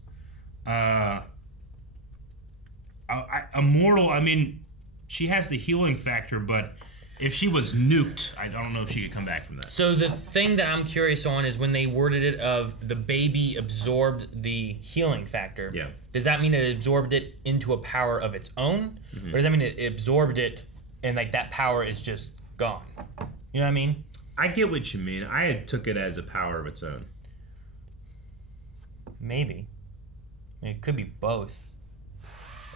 Immortal, I mean, she has the healing factor, but if she was nuked, I don't know if she could come back from that. So the thing that I'm curious on is when they worded it of the baby absorbed the healing factor. Yeah. Does that mean it absorbed it into a power of its own? Or does that mean it absorbed it and like that power is just gone? You know what I mean? I get what you mean. I took it as a power of its own. Maybe. I mean, it could be both.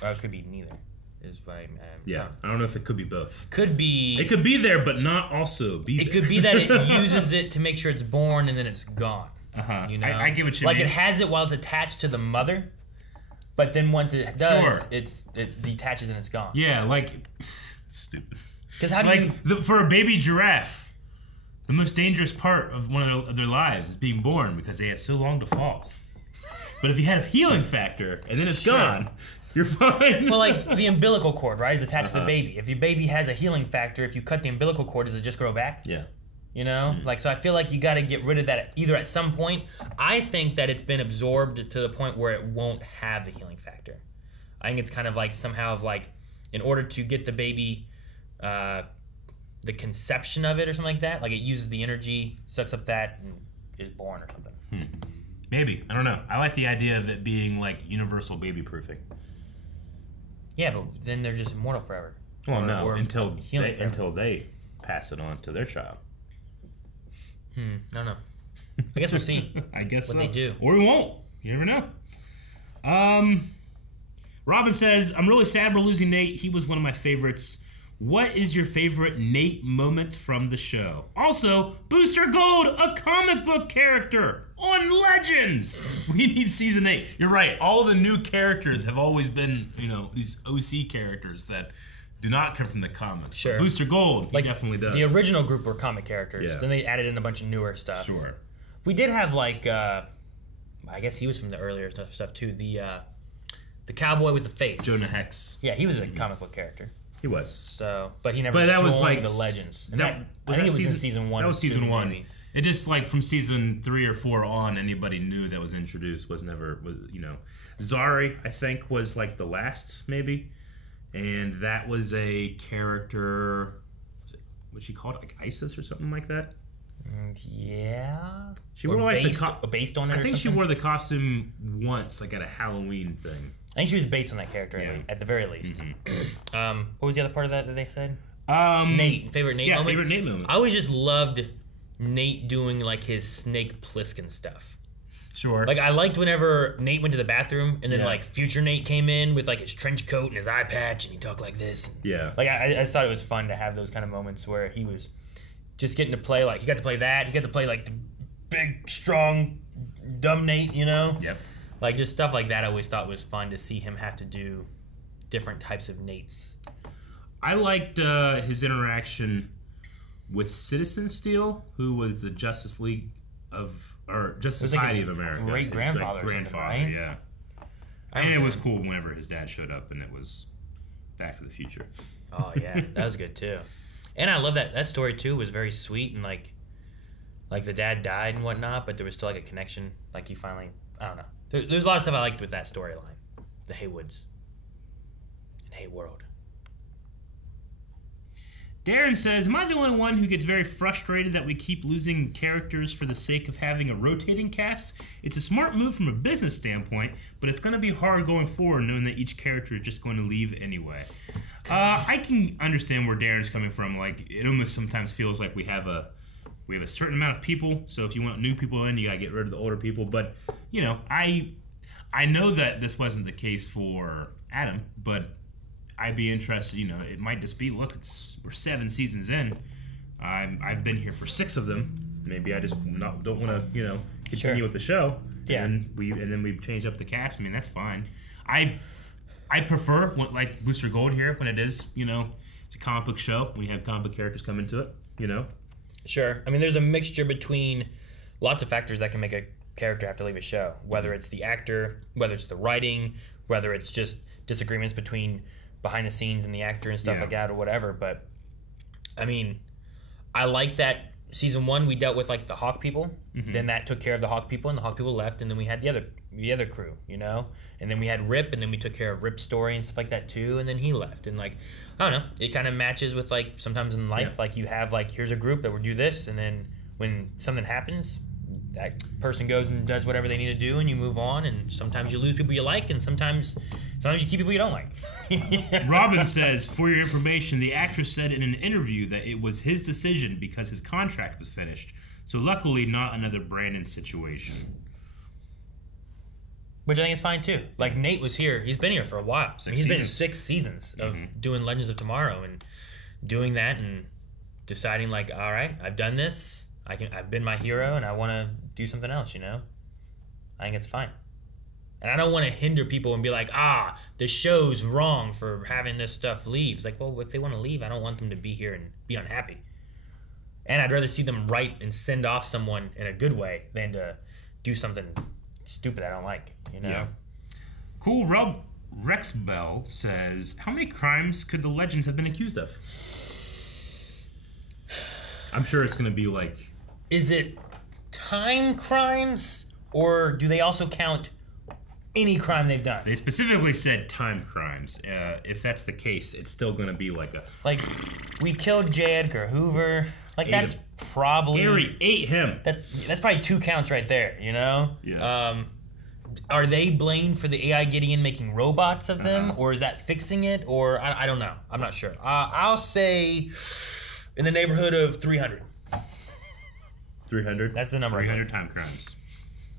Or it could be neither. Is what yeah, I don't know if it could be both. Could be. It could be there, but not also be there. It could be that it uses it to make sure it's born and then it's gone. You know? I get what you mean. mean. Like it has it while it's attached to the mother, but then once it does, it detaches and it's gone. Yeah, like stupid. Because how do you for a baby giraffe, the most dangerous part of one of their lives is being born because they have so long to fall. But if you had a healing factor and then it's gone. You're fine. Well, like the umbilical cord, right, is attached to the baby. If your baby has a healing factor, if you cut the umbilical cord, does it just grow back? Yeah. You know? Like, so I feel like you got to get rid of that either at some point. I think that it's been absorbed to the point where it won't have the healing factor. I think it's kind of like somehow of like, in order to get the baby, the conception of it or something like that, like it uses the energy, sucks up that, and is born or something. Maybe. I don't know. I like the idea of it being like universal baby proofing. Yeah, but then they're just immortal forever. Well, no, until they pass it on to their child. I don't know. I guess we'll see. I guess what they do, or we won't. You never know. Robin says, "I'm really sad we're losing Nate. He was one of my favorites. What is your favorite Nate moment from the show? Also, Booster Gold, a comic book character on Legends. We need season 8. You're right. All the new characters have always been, these OC characters that do not come from the comics. Sure. But Booster Gold, he definitely does. The original group were comic characters. Yeah. Then they added in a bunch of newer stuff. Sure. We did have I guess he was from the earlier stuff too. The cowboy with the face. Jonah Hex. Yeah, he was a comic book character. He was. So, but he never. But that joined was like the Legends. And I think it was in season 1. That was season 1. Maybe. It just like from season 3 or 4 on, anybody new that was introduced was Zari, I think, was like the last maybe, and that was a character. Was she called like Isis or something like that? Yeah. She wore like based on it. I think she wore the costume once, like at a Halloween thing. I think she was based on that character at the very least. What was the other part of that they said? Nate. Favorite Nate moment? Yeah, favorite Nate moment. I always just loved Nate doing like his Snake Plissken stuff. Sure. Like I liked whenever Nate went to the bathroom and then like future Nate came in with like his trench coat and his eye patch and he talked like this. Yeah. Like I just thought it was fun to have those kind of moments where he was just getting to play he got to play that. He got to play like the big, strong, dumb Nate, Yep. Like just stuff like that I always thought was fun to see him have to do different types of Nates. I liked his interaction with Citizen Steel, who was the Justice League Justice Society of America. Great grandfather, grandfather, right? Yeah. And it was cool whenever his dad showed up, and it was Back to the Future. Oh yeah, that was good too. And I love that story too was very sweet, and like the dad died and whatnot, but there was still like a connection. Like he finally, I don't know. There's a lot of stuff I liked with that storyline. The Haywoods and Hayworld. Darren says, am I the only one who gets very frustrated that we keep losing characters for the sake of having a rotating cast? It's a smart move from a business standpoint, but it's going to be hard going forward knowing that each character is just going to leave anyway. I can understand where Darren's coming from. Like, it almost sometimes feels like we have a certain amount of people, so if you want new people in, you got to get rid of the older people. But, you know, I know that this wasn't the case for Adam, but I'd be interested, you know, it might just be, look, we're 7 seasons in. I've been here for 6 of them. Maybe I just don't want to, you know, continue with the show. Yeah. And then we change up the cast. I mean, that's fine. I prefer like Booster Gold here when it is, you know, it's a comic book show when you have comic book characters come into it, you know. Sure. I mean, there's a mixture between lots of factors that can make a character have to leave a show. Whether it's the actor, whether it's the writing, whether it's just disagreements between behind the scenes and the actor and stuff like that or whatever. But I mean, I like that season 1 we dealt with like the Hawk people. Then that took care of the Hawk people, and the Hawk people left, and then we had the other crew, you know. And then we had Rip, and then we took care of Rip's story and stuff like that too, and then he left. And like, I don't know, it kind of matches with like sometimes in life, like you have like, here's a group that will do this, and then when something happens, that person goes and does whatever they need to do, and you move on. And sometimes you lose people you like, and sometimes you keep people you don't like. Robin says, for your information, the actor said in an interview that it was his decision because his contract was finished. So luckily, not another Brandon situation. Which I think is fine too. Like Nate was here; he's been here for a while. He's been in 6 seasons of doing Legends of Tomorrow and doing that and deciding like, all right, I've done this. I've been my hero, and I want to do something else. You know, I think it's fine. And I don't want to hinder people and be like, the show's wrong for having this stuff leave. It's like, well, if they want to leave, I don't want them to be here and be unhappy. And I'd rather see them write and send off someone in a good way than to do something stupid I don't like, you know? Yeah. Cool. Rex Bell says, how many crimes could the Legends have been accused of? I'm sure it's going to be like... Is it time crimes, or do they also count any crime they've done? They specifically said time crimes. If that's the case, it's still going to be like a... Like, we killed J. Edgar Hoover. Like, that's probably... Gary ate him. That's probably 2 counts right there, you know? Yeah. Are they blamed for the AI Gideon making robots of them, or is that fixing it? Or, I don't know. I'm not sure. I'll say in the neighborhood of 300. 300? That's the number. 300 time crimes.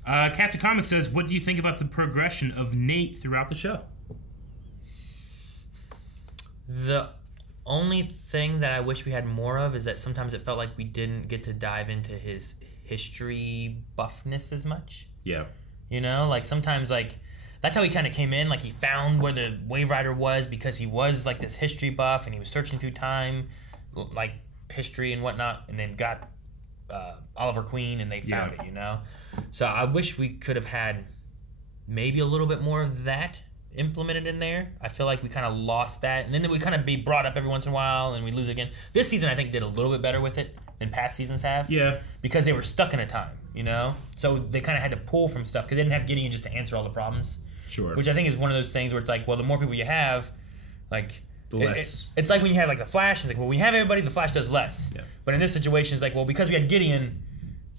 Captain Comic says, what do you think about the progression of Nate throughout the show? The only thing that I wish we had more of is that sometimes it felt like we didn't get to dive into his history buffness as much. Yeah. You know, like sometimes like that's how he kind of came in. Like he found where the Wave Rider was because he was like this history buff and he was searching through time, like history and whatnot, and then got Oliver Queen and they found it, you know? So I wish we could have had maybe a little bit more of that implemented in there. I feel like we kind of lost that, and then it would kind of be brought up every once in a while and we lose it again. This season I think did a little bit better with it than past seasons have. Yeah. Because they were stuck in a time, you know? So they kind of had to pull from stuff because they didn't have Gideon just to answer all the problems. Sure. Which I think is one of those things where it's like, well, the more people you have, like... The less. It's like when you have like the Flash, and it's like, well, when you have everybody, the Flash does less. Yeah. But in this situation, it's like, well, because we had Gideon,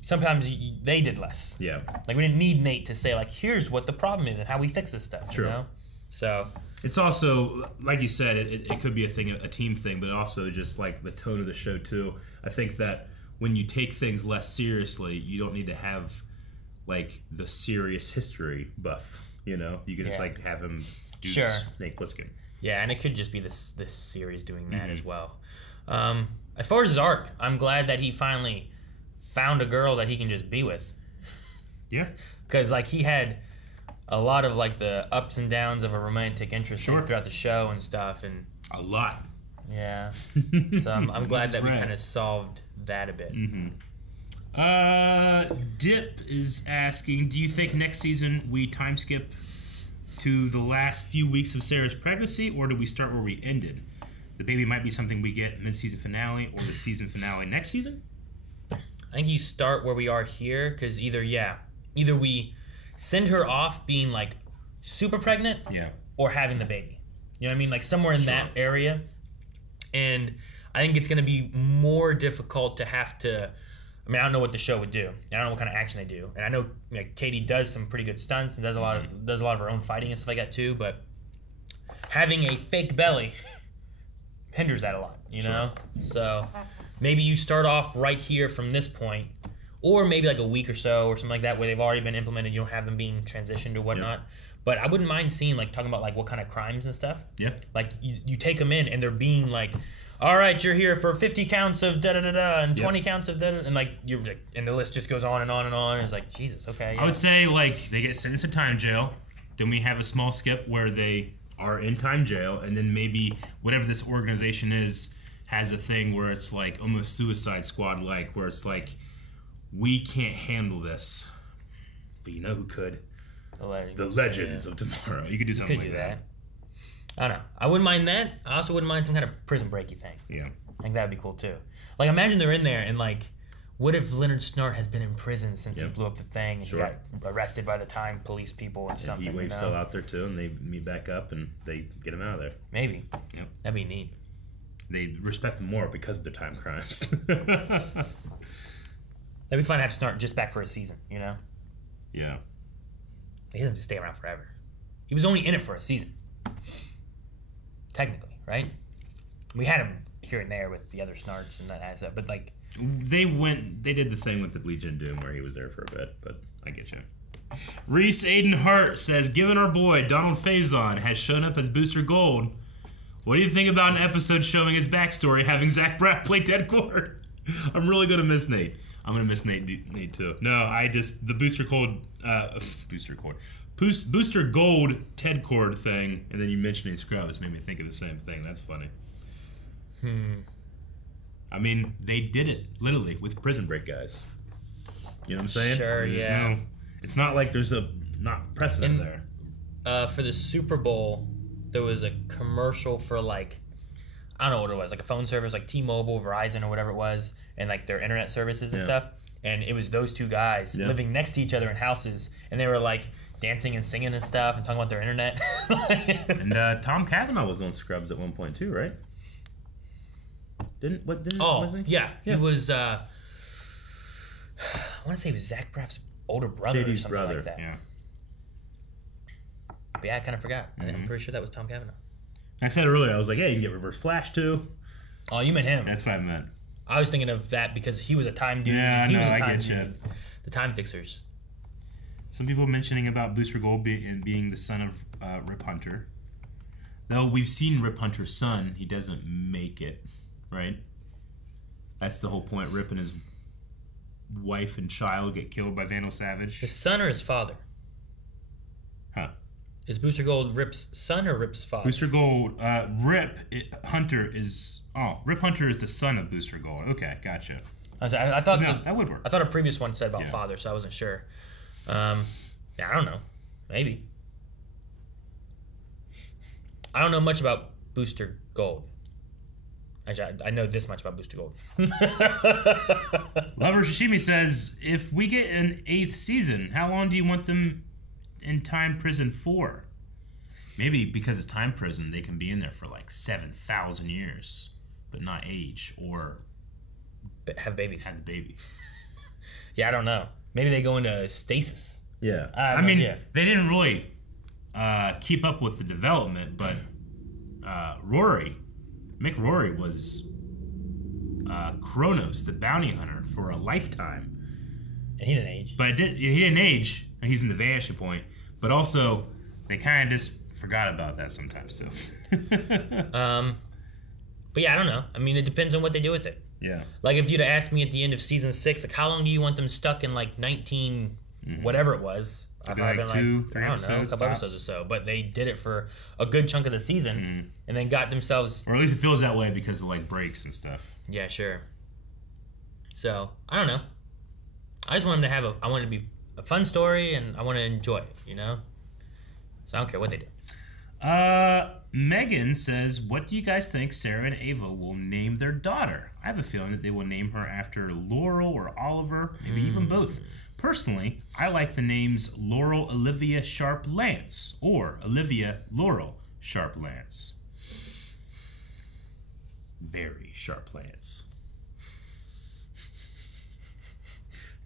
sometimes they did less. Yeah. Like we didn't need Nate to say like, here's what the problem is and how we fix this stuff. True. You know? So it's also, like you said, it could be a team thing, but also just like the tone of the show too. I think that when you take things less seriously, you don't need to have like the serious history buff. You know, you can just like have him do Snake Plissken. Yeah, and it could just be this series doing that as well. As far as his arc, I'm glad that he finally found a girl that he can just be with. Yeah. Because like he had a lot of like the ups and downs of a romantic interest throughout the show and stuff, and a lot. Yeah. So I'm glad that we kind of solved that a bit. Dip is asking, do you think next season we time skip to the last few weeks of Sarah's pregnancy, or do we start where we ended? The baby might be something we get mid-season finale or the season finale next season? I think you start where we are here, because either we send her off being like super pregnant, or having the baby. You know what I mean? Like somewhere in that area. And I think it's going to be more difficult to have to. I mean, I don't know what the show would do. I don't know what kind of action they do. And I know Katie does some pretty good stunts and does a lot of her own fighting and stuff like that too. But having a fake belly hinders that a lot, you know? So maybe you start off right here from this point, or maybe like a week or so or something like that where they've already been implemented. You don't have them being transitioned or whatnot. But I wouldn't mind seeing, like, talking about, like, what kind of crimes and stuff. Yeah. Like, you take them in and they're being like, all right, you're here for 50 counts of da-da-da-da and 20 counts of da-da, and, like, and the list just goes on and on and on. And it's like, Jesus, okay. I would say, like, they get sentenced to time jail. Then we have a small skip where they are in time jail, and then maybe whatever this organization is has a thing where it's like almost Suicide Squad like, where it's like, we can't handle this, but you know who could? The Legends of Tomorrow. You could do something like that. I don't know. I wouldn't mind that. I also wouldn't mind some kind of prison breaky thing. Yeah. I think that would be cool too. Like, imagine they're in there and like, what if Leonard Snart has been in prison since he blew up the thing and he got arrested by the time police people or something? Heatwave's still out there too, and they meet back up and they get him out of there. Maybe. Yep. That'd be neat. They respect him more because of their time crimes. That'd be fun to have Snart just back for a season, you know? Yeah. He doesn't have to stay around forever. He was only in it for a season. Technically, right? We had him here and there with the other Snarts and that stuff, but like... They did the thing with the Legion of Doom where he was there for a bit, but I get you. Reese Aiden Hart says, given our boy Donald Faison has shown up as Booster Gold, what do you think about an episode showing his backstory having Zach Braff play Ted Cord? I'm really going to miss Nate. I'm going to miss Nate too. No, the Booster Gold Ted Cord thing, and then you mentioning Scrubs made me think of the same thing. That's funny. I mean, they did it, literally, with Prison Break guys. You know what I'm saying? Sure, yeah. It's not like there's not precedent there. For the Super Bowl, there was a commercial for, like, I don't know what it was, like a phone service, like T-Mobile, Verizon, or whatever it was, and, like, their internet services and stuff. And it was those two guys living next to each other in houses, and they were, like, dancing and singing and stuff and talking about their internet. And Tom Cavanaugh was on Scrubs at one point, too, right? Was he? Yeah. He was, I want to say he was Zach Braff's older brother or something like that. Yeah. But yeah, I kind of forgot. I'm pretty sure that was Tom Cavanaugh. I said earlier, I was like, yeah, you can get Reverse Flash, too. Oh, you meant him. That's what I meant. I was thinking of that because he was a time dude. Yeah, no, I get you. The Time Fixers. Some people mentioning about Booster Gold being the son of Rip Hunter. Though we've seen Rip Hunter's son, he doesn't make it, right? That's the whole point. Rip and his wife and child get killed by Vandal Savage. His son or his father? Huh. Is Booster Gold Rip's son or Rip's father? Booster Gold, Rip Hunter is the son of Booster Gold. Okay, gotcha. I thought that would work. I thought a previous one said about father, so I wasn't sure. I don't know. Maybe. I don't know much about Booster Gold. Actually, I know this much about Booster Gold. Lover Shishimi says, if we get an 8th season, how long do you want them in time prison for? Maybe because it's time prison, they can be in there for like 7,000 years, but not age or have babies. Have a baby. Yeah, I don't know. Maybe they go into stasis. Yeah. I mean, they didn't really keep up with the development, but Mick Rory was Kronos, the bounty hunter, for a lifetime. And he didn't age. But he didn't age, and he's in the vanishing point. But also, they kind of just forgot about that sometimes, too. But yeah, I don't know. I mean, it depends on what they do with it. Yeah. Like, if you'd have asked me at the end of season 6, like, how long do you want them stuck in, like, 19... whatever it was. I've like been three I don't know, a couple episodes or so. But they did it for a good chunk of the season and then got themselves... Or at least it feels that way because of, like, breaks and stuff. Yeah, sure. So, I don't know. I just want them to have I want it to be a fun story and I want to enjoy it, you know? So I don't care what they do. Megan says, what do you guys think Sarah and Ava will name their daughter? I have a feeling that they will name her after Laurel or Oliver, maybe even both. Personally, I like the names Laurel Olivia Sharp Lance or Olivia Laurel Sharp Lance. Very Sharp Lance.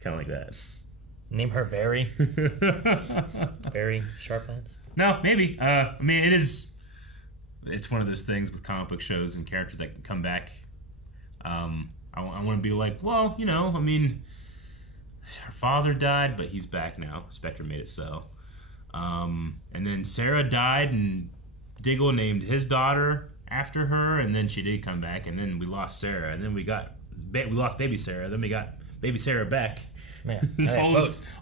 Kind of like that. Name her Very? Very Sharp Lance? No, maybe. I mean, it's one of those things with comic book shows and characters that can come back. I want to be like, well, you know, I mean, her father died, but he's back now. Spectre made it so. And then Sarah died, and Diggle named his daughter after her, and then she did come back, and then we lost Sarah, and then we lost baby Sarah, then we got baby Sarah back. Man,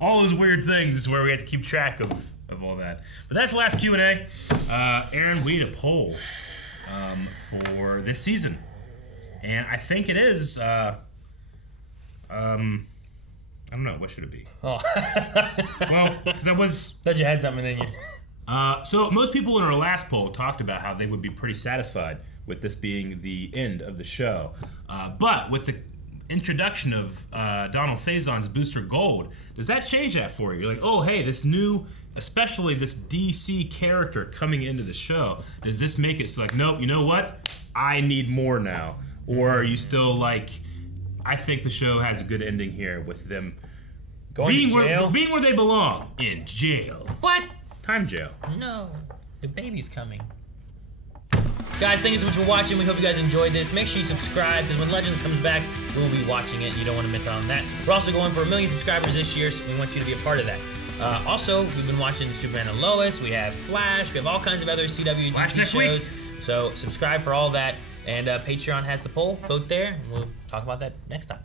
all those weird things where we have to keep track of all that. But that's the last Q&A. Aaron, we need a poll for this season. And I think it is, I don't know, what should it be? Oh. Well, because I was... Thought you had something in you. So most people in our last poll talked about how they would be pretty satisfied with this being the end of the show. But with the introduction of Donald Faison's Booster Gold, does that change that for you? You're like, oh, hey, this new, especially this DC character coming into the show, does this make it so like, nope, you know what? I need more now. Or are you still like, I think the show has a good ending here with them being where they belong, in jail. What? Time jail. No, the baby's coming. Guys, thank you so much for watching. We hope you guys enjoyed this. Make sure you subscribe, because when Legends comes back, we'll be watching it. You don't want to miss out on that. We're also going for 1 million subscribers this year, so we want you to be a part of that. Also, we've been watching Superman and Lois. We have Flash. We have all kinds of other CW DC shows. So subscribe for all that. And Patreon has the poll. Vote there. We'll talk about that next time.